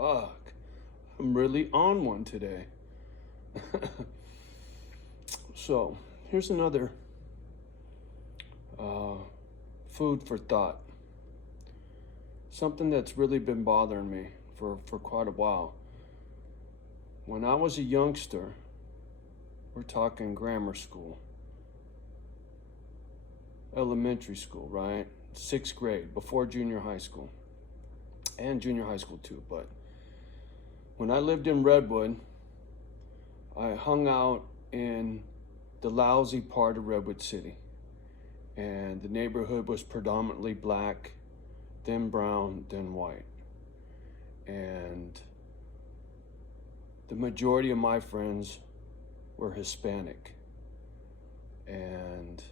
Fuck. I'm really on one today. So, here's another food for thought. Something that's really been bothering me for quite a while. When I was a youngster, we're talking grammar school, elementary school, right? 6th grade, before junior high school, and junior high school too. But when I lived in Redwood, I hung out in the lousy part of Redwood City. And the neighborhood was predominantly black, then brown, then white. And the majority of my friends were Hispanic. And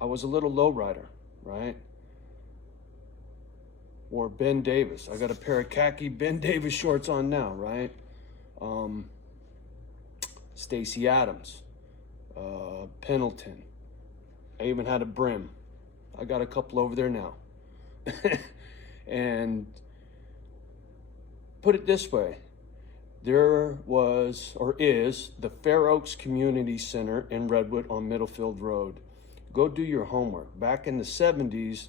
I was a little lowrider, right? Wore Ben Davis. I got a pair of khaki Ben Davis shorts on now, right? Stacy Adams, Pendleton. I even had a brim. I got a couple over there now. And put it this way, there was, or is, the Fair Oaks Community Center in Redwood on Middlefield Road. Go do your homework. Back in the 70s,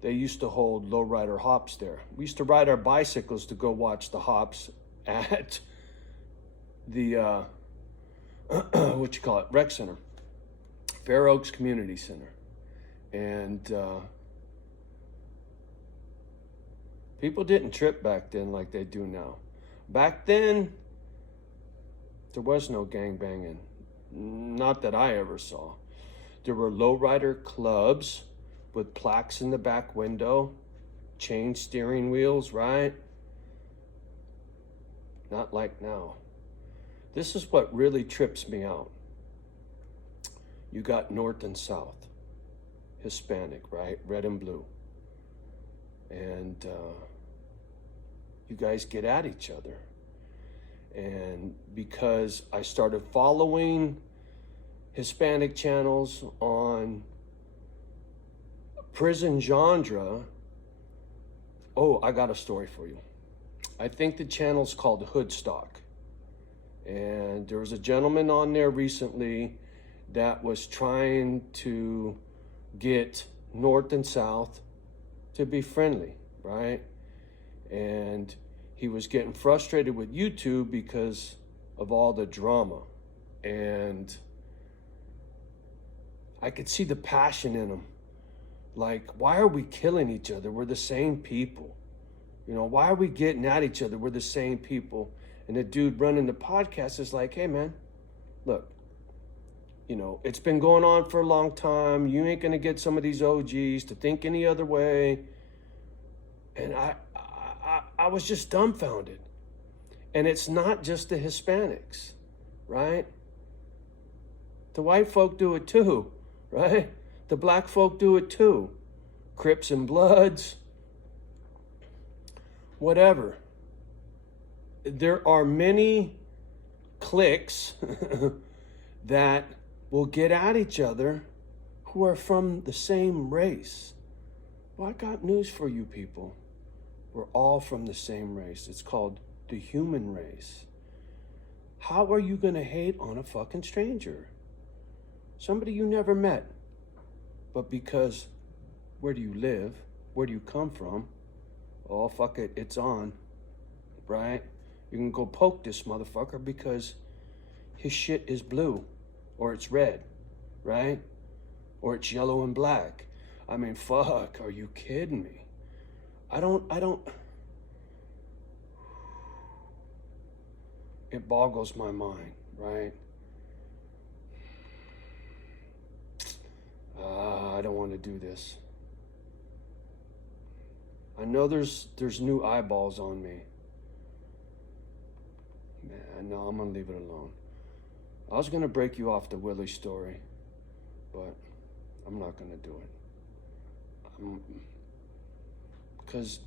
they used to hold lowrider hops there. We used to ride our bicycles to go watch the hops at the, rec center. Fair Oaks Community Center. And people didn't trip back then like they do now. Back then, there was no gangbanging. Not that I ever saw. There were lowrider clubs with plaques in the back window, chain steering wheels, right? Not like now. This is what really trips me out. You got North and South, Hispanic, right? Red and blue. And you guys get at each other. And because I started following Hispanic channels on prison genre, oh, I got a story for you. I think the channel's called Hoodstock. And there was a gentleman on there recently that was trying to get North and South to be friendly, right? And he was getting frustrated with YouTube because of all the drama. And I could see the passion in him. Like, why are we killing each other? We're the same people. You know, why are we getting at each other? We're the same people. And the dude running the podcast is like, hey, man, look, you know, it's been going on for a long time. You ain't going to get some of these OGs to think any other way. And I was just dumbfounded. And it's not just the Hispanics, right? The white folk do it too, right? The black folk do it too. Crips and Bloods, whatever. There are many cliques that will get at each other who are from the same race. Well, I got news for you people. We're all from the same race. It's called the human race. How are you gonna hate on a fucking stranger? Somebody you never met. But because, where do you live? Where do you come from? Oh, fuck it, it's on, right? You can go poke this motherfucker because his shit is blue, or it's red, right? Or it's yellow and black. I mean, fuck, are you kidding me? I don't, it boggles my mind, right? I don't want to do this. I know there's new eyeballs on me. Man, no, I'm gonna leave it alone. I was gonna break you off the Willie story, but I'm not gonna do it. Because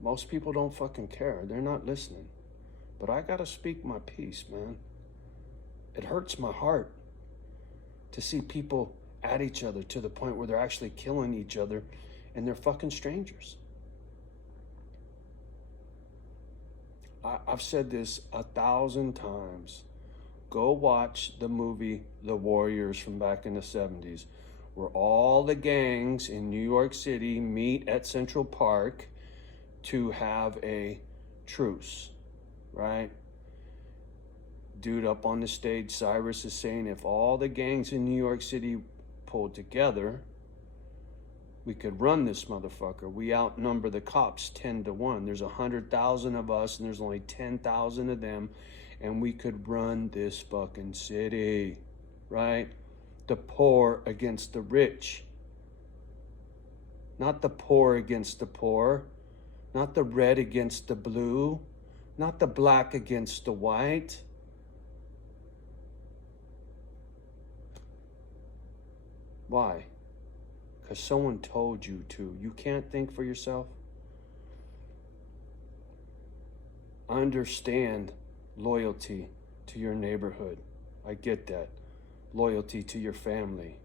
most people don't fucking care. They're not listening. But I gotta speak my piece, man. It hurts my heart to see people at each other to the point where they're actually killing each other and they're fucking strangers. I've said this 1,000 times. Go watch the movie The Warriors from back in the 70s, where all the gangs in New York City meet at Central Park to have a truce, right? Dude up on the stage, Cyrus, is saying if all the gangs in New York City pulled together, we could run this motherfucker. We outnumber the cops 10-1. There's 100,000 of us and there's only 10,000 of them, and we could run this fucking city, right? The poor against the rich. Not the poor against the poor. Not the red against the blue. Not the black against the white. Why? Because someone told you to. You can't think for yourself? Understand loyalty to your neighborhood. I get that. Loyalty to your family.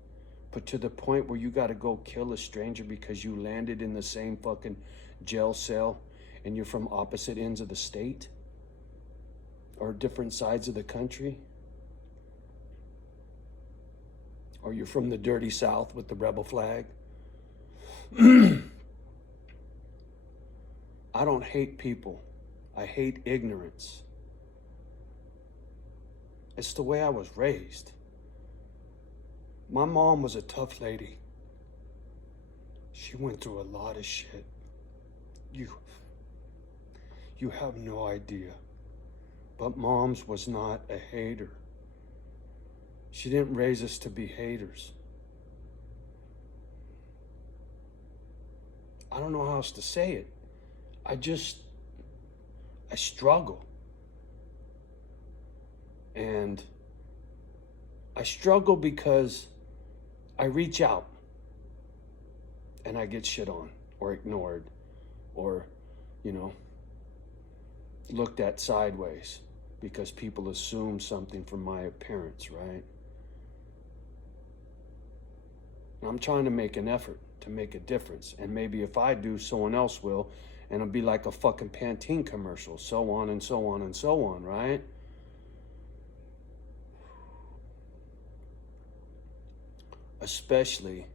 But to the point where you got to go kill a stranger because you landed in the same fucking jail cell and you're from opposite ends of the state or different sides of the country? Or you're from the dirty South with the rebel flag? I don't hate people. I hate ignorance. It's the way I was raised. My mom was a tough lady. She went through a lot of shit. You have no idea. But Mom's was not a hater. She didn't raise us to be haters. I don't know how else to say it. I struggle. And I struggle because I reach out and I get shit on or ignored or, looked at sideways because people assume something from my appearance, right? And I'm trying to make an effort to make a difference. And maybe if I do, someone else will. And it'll be like a fucking Pantene commercial, so on and so on and so on, right? Especially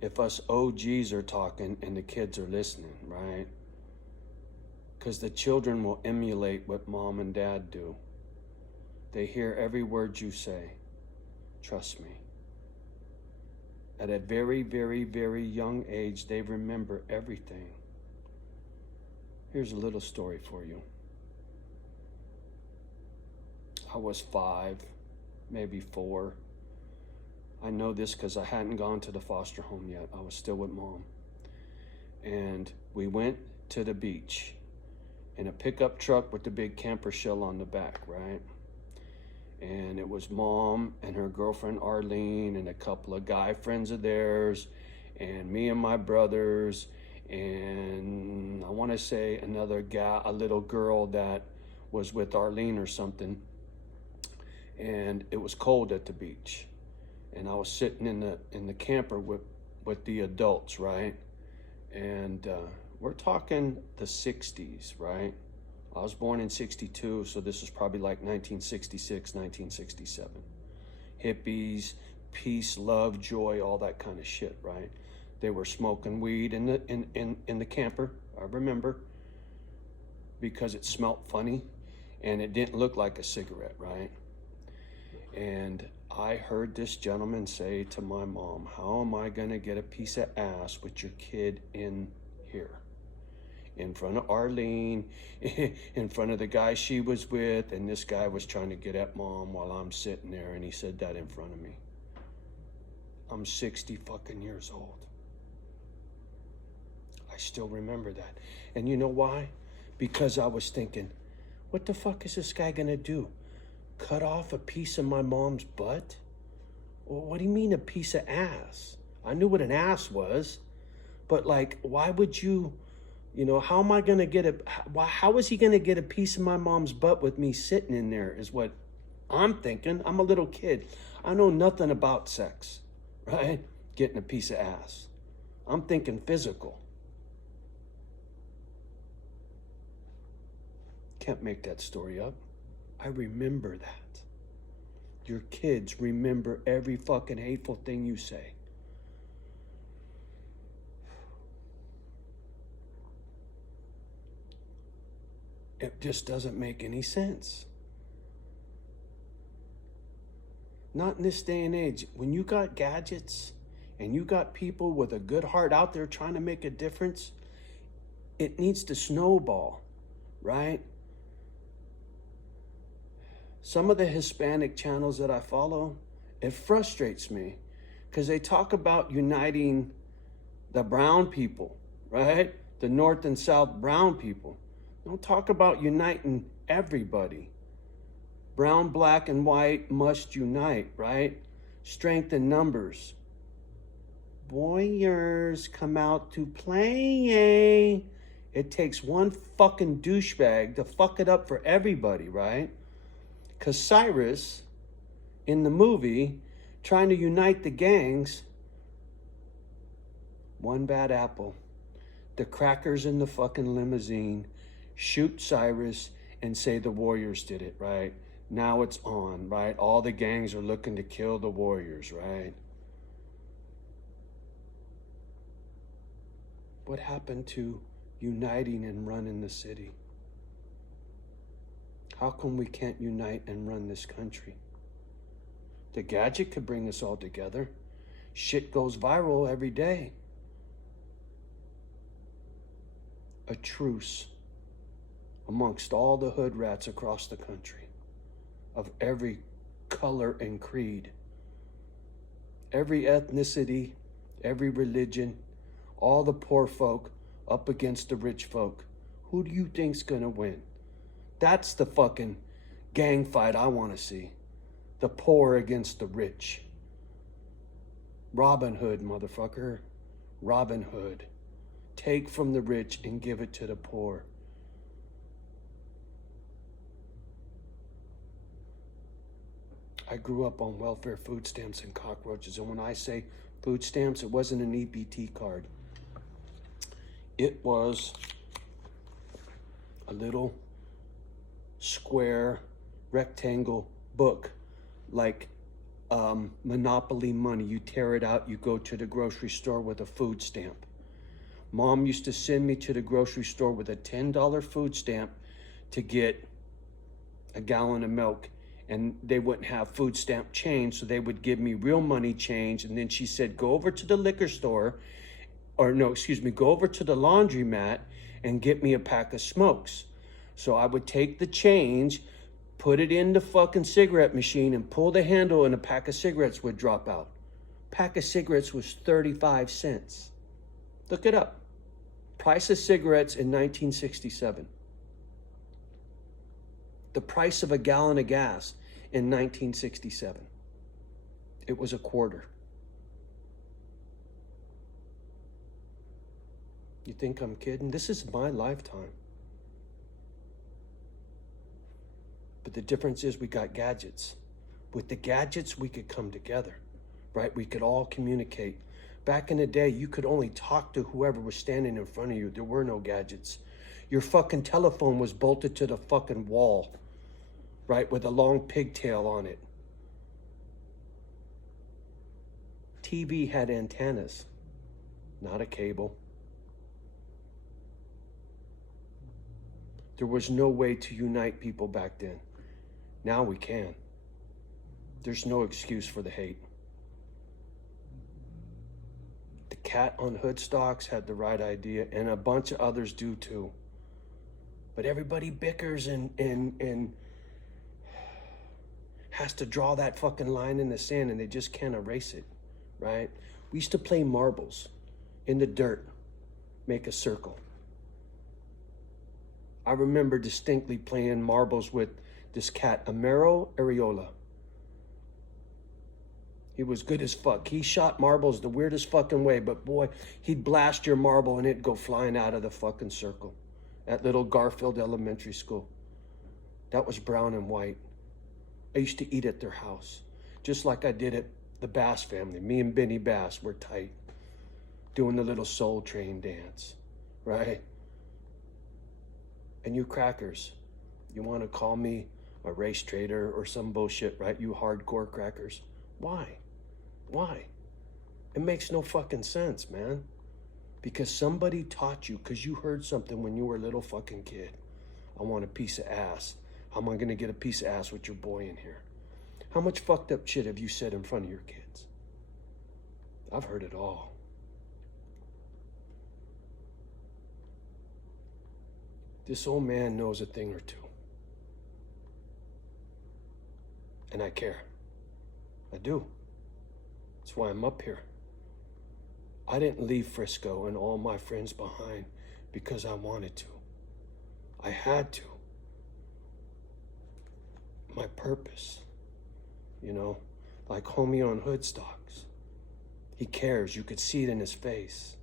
if us OGs are talking and the kids are listening, right? Because the children will emulate what mom and dad do. They hear every word you say. Trust me. At a very, very, very young age, they remember everything. Here's a little story for you. I was 5, maybe 4. I know this because I hadn't gone to the foster home yet. I was still with Mom. And we went to the beach in a pickup truck with the big camper shell on the back, right? And it was Mom and her girlfriend Arlene and a couple of guy friends of theirs and me and my brothers and I want to say another guy, a little girl that was with Arlene or something. And it was cold at the beach. And I was sitting in the camper with the adults, right? And we're talking the 60s, right? I was born in 62, so this is probably like 1966, 1967. Hippies, peace, love, joy, all that kind of shit, right? They were smoking weed in the camper, I remember, because it smelled funny and it didn't look like a cigarette, right? And I heard this gentleman say to my mom, how am I gonna get a piece of ass with your kid in here? In front of Arlene, in front of the guy she was with, and this guy was trying to get at Mom while I'm sitting there, and he said that in front of me. I'm 60 fucking years old. I still remember that. And you know why? Because I was thinking, what the fuck is this guy gonna do? Cut off a piece of my mom's butt? Well, what do you mean a piece of ass? I knew what an ass was, but like, why would you, how am I gonna get how is he gonna get a piece of my mom's butt with me sitting in there is what I'm thinking. I'm a little kid. I know nothing about sex, right? Getting a piece of ass. I'm thinking physical. can't make that story up. I remember that. Your kids remember every fucking hateful thing you say. It just doesn't make any sense. Not in this day and age. When you got gadgets and you got people with a good heart out there trying to make a difference, it needs to snowball, right? Some of the Hispanic channels that I follow, it frustrates me because they talk about uniting the brown people, right? The North and South brown people. Don't talk about uniting everybody. Brown, black, and white must unite, right? Strength in numbers. Warriors come out to play. It takes one fucking douchebag to fuck it up for everybody, right? Because Cyrus, in the movie, trying to unite the gangs, one bad apple. The crackers in the fucking limousine shoot Cyrus and say the Warriors did it, right? Now it's on, right? All the gangs are looking to kill the Warriors, right? What happened to uniting and running the city? How come we can't unite and run this country? The gadget could bring us all together. Shit goes viral every day. A truce amongst all the hood rats across the country, of every color and creed, every ethnicity, every religion, all the poor folk up against the rich folk. Who do you think's gonna win? That's the fucking gang fight I want to see. The poor against the rich. Robin Hood, motherfucker. Robin Hood. Take from the rich and give it to the poor. I grew up on welfare food stamps and cockroaches, and when I say food stamps, it wasn't an EBT card. It was a little square rectangle book, like Monopoly money. You tear it out, you go to the grocery store with a food stamp. Mom used to send me to the grocery store with a $10 food stamp to get a gallon of milk, and they wouldn't have food stamp change, so they would give me real money change. And then she said, go over to the liquor store, or no, excuse me, go over to the laundromat and get me a pack of smokes. So I would take the change, put it in the fucking cigarette machine, and pull the handle, and a pack of cigarettes would drop out. Pack of cigarettes was 35 cents. Look it up. Price of cigarettes in 1967. The price of a gallon of gas in 1967. It was a quarter. You think I'm kidding? This is my lifetime. But the difference is we got gadgets. With the gadgets, we could come together, right? We could all communicate. Back in the day, you could only talk to whoever was standing in front of you. There were no gadgets. Your fucking telephone was bolted to the fucking wall, right, with a long pigtail on it. TV had antennas, not a cable. There was no way to unite people back then. Now we can. There's no excuse for the hate. The cat on Hoodstocks had the right idea, and a bunch of others do too. But everybody bickers and has to draw that fucking line in the sand, and they just can't erase it, right? We used to play marbles in the dirt, make a circle. I remember distinctly playing marbles with this cat, Amaro Areola. He was good as fuck. He shot marbles the weirdest fucking way, but boy, he'd blast your marble and it'd go flying out of the fucking circle at little Garfield Elementary School. That was brown and white. I used to eat at their house, just like I did at the Bass family. Me and Benny Bass were tight, doing the little Soul Train dance, right? And you crackers, You want to call me a race traitor or some bullshit, right? You hardcore crackers. Why? Why? It makes no fucking sense, man. Because somebody taught you, because you heard something when you were a little fucking kid. I want a piece of ass. How am I going to get a piece of ass with your boy in here? How much fucked up shit have you said in front of your kids? I've heard it all. This old man knows a thing or two. And I care. I do. That's why I'm up here. I didn't leave Frisco and all my friends behind because I wanted to. I had to. My purpose, you know, like homie on Hoodstocks. He cares. You could see it in his face.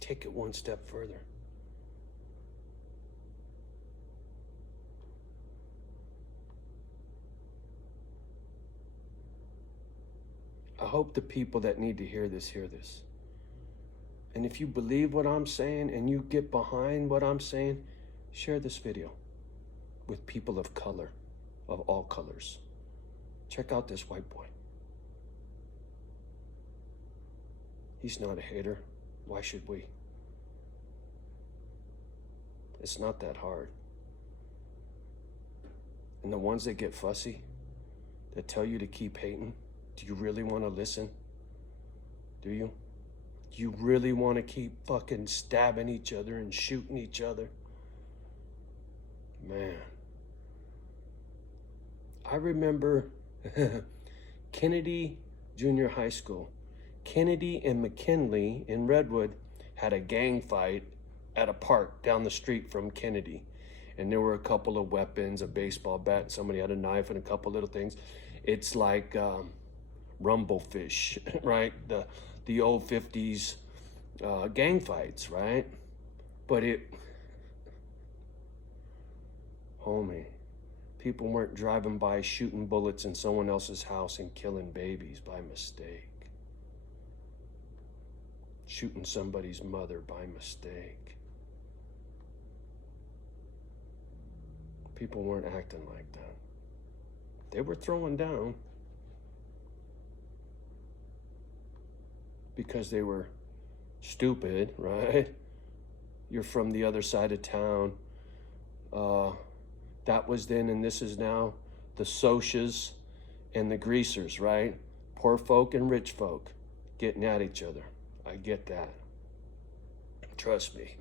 Take it one step further. I hope the people that need to hear this hear this. And if you believe what I'm saying and you get behind what I'm saying, share this video with people of color, of all colors. Check out this white boy. He's not a hater. Why should we? It's not that hard. And the ones that get fussy, that tell you to keep hating, do you really want to listen? Do you? Do you really want to keep fucking stabbing each other and shooting each other? Man. I remember Kennedy Junior High School. Kennedy and McKinley in Redwood had a gang fight at a park down the street from Kennedy. And there were a couple of weapons, a baseball bat, somebody had a knife and a couple little things. It's like Rumblefish, right? The old 50s gang fights, right? But homie, people weren't driving by shooting bullets in someone else's house and killing babies by mistake. Shooting somebody's mother by mistake. People weren't acting like that. They were throwing down because they were stupid, right? You're from the other side of town. That was then and this is now the socias and the greasers, right? Poor folk and rich folk getting at each other. I get that. Trust me.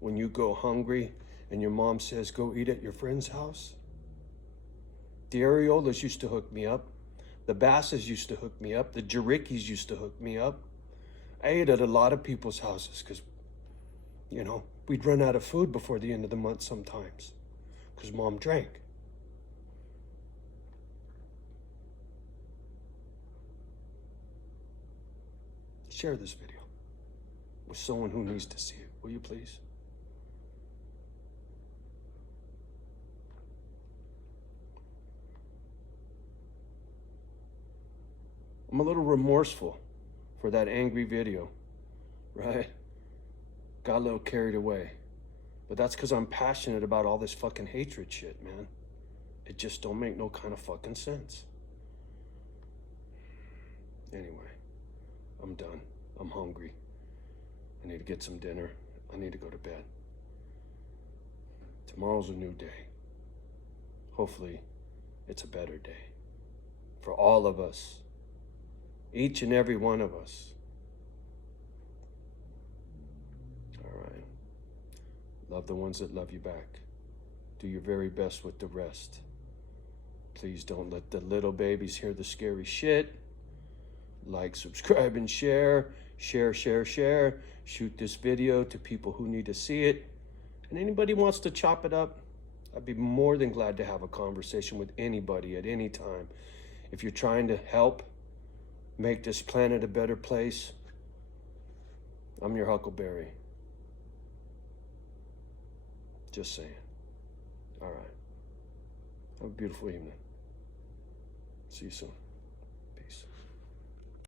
When you go hungry and your mom says, go eat at your friend's house. The Areolas used to hook me up. The Basses used to hook me up. The Jerickis used to hook me up. I ate at a lot of people's houses because, you know, we'd run out of food before the end of the month sometimes because mom drank. Share this video with someone who needs to see it, will you please? I'm a little remorseful for that angry video, right? Got a little carried away. But that's because I'm passionate about all this fucking hatred shit, man. It just don't make no kind of fucking sense. Anyway, I'm done. I'm hungry. I need to get some dinner. I need to go to bed. Tomorrow's a new day. Hopefully, it's a better day. For all of us. Each and every one of us. All right. Love the ones that love you back. Do your very best with the rest. Please don't let the little babies hear the scary shit. Like, subscribe, and share. Share, share, share. Shoot this video to people who need to see it. And anybody wants to chop it up, I'd be more than glad to have a conversation with anybody at any time. If you're trying to help make this planet a better place, I'm your Huckleberry. Just saying. All right. Have a beautiful evening. See you soon.